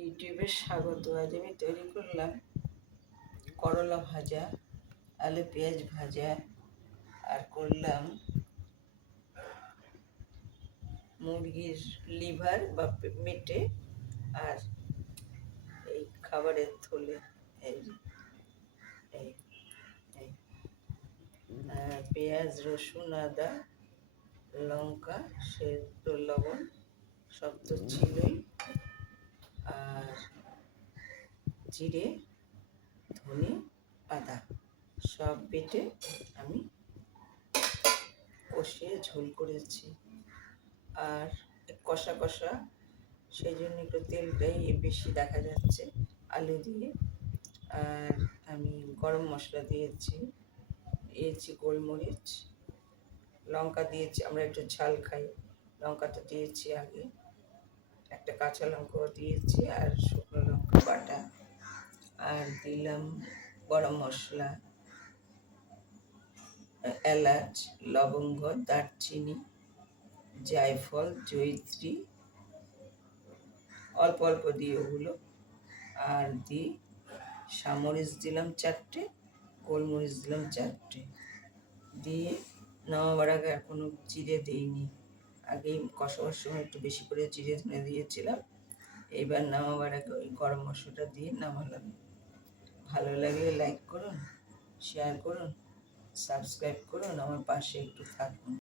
ইউটিউবে স্বাগত। আজ আমি তৈরি করলাম করলা ভাজা, আলু পেঁয়াজ ভাজা, আর করলাম মুরগির লিভার বা মেটে, আর এই খাবারের থলে, এই এই এই পেঁয়াজ, রসুন, আদা, লঙ্কা, সেদ্ধ লবণ সব তো ছিলই, আর জিরে, ধনে, আদা সব বেটে আমি কষিয়ে ঝোল করেছি। আর কষা কষা, সেই জন্য একটু তেলটাই বেশি দেখা যাচ্ছে আলু দিয়ে। আর আমি গরম মশলা দিয়েছি গোলমরিচ, লঙ্কা দিয়েছি, আমরা একটু ঝাল খাই, লঙ্কাটা দিয়েছি আগে, একটা কাঁচা লঙ্কাও দিয়েছি, আর শুকনো লঙ্কা বাটা, আর দিলাম গরম মশলা, এলাচ, লবঙ্গ, দারচিনি, জায়ফল, জয়িত্রী, অল্প অল্প দিয়ে ওগুলো, আর সামরিচ দিলাম 4টে, গোলমরিচ দিলাম 4টে, দিয়ে নামাবার আগে এখনো জিরে দিইনি, আগেই কষাবার সময় একটু বেশি করে জিরে ধনে দিয়েছিলাম। এইবার নামাবার আগে ওই গরম মশলাটা দিয়ে নামালাম। ভালো লাগলে লাইক করুন, শেয়ার করুন, সাবস্ক্রাইব করুন, আমার পাশে একটু থাকুন।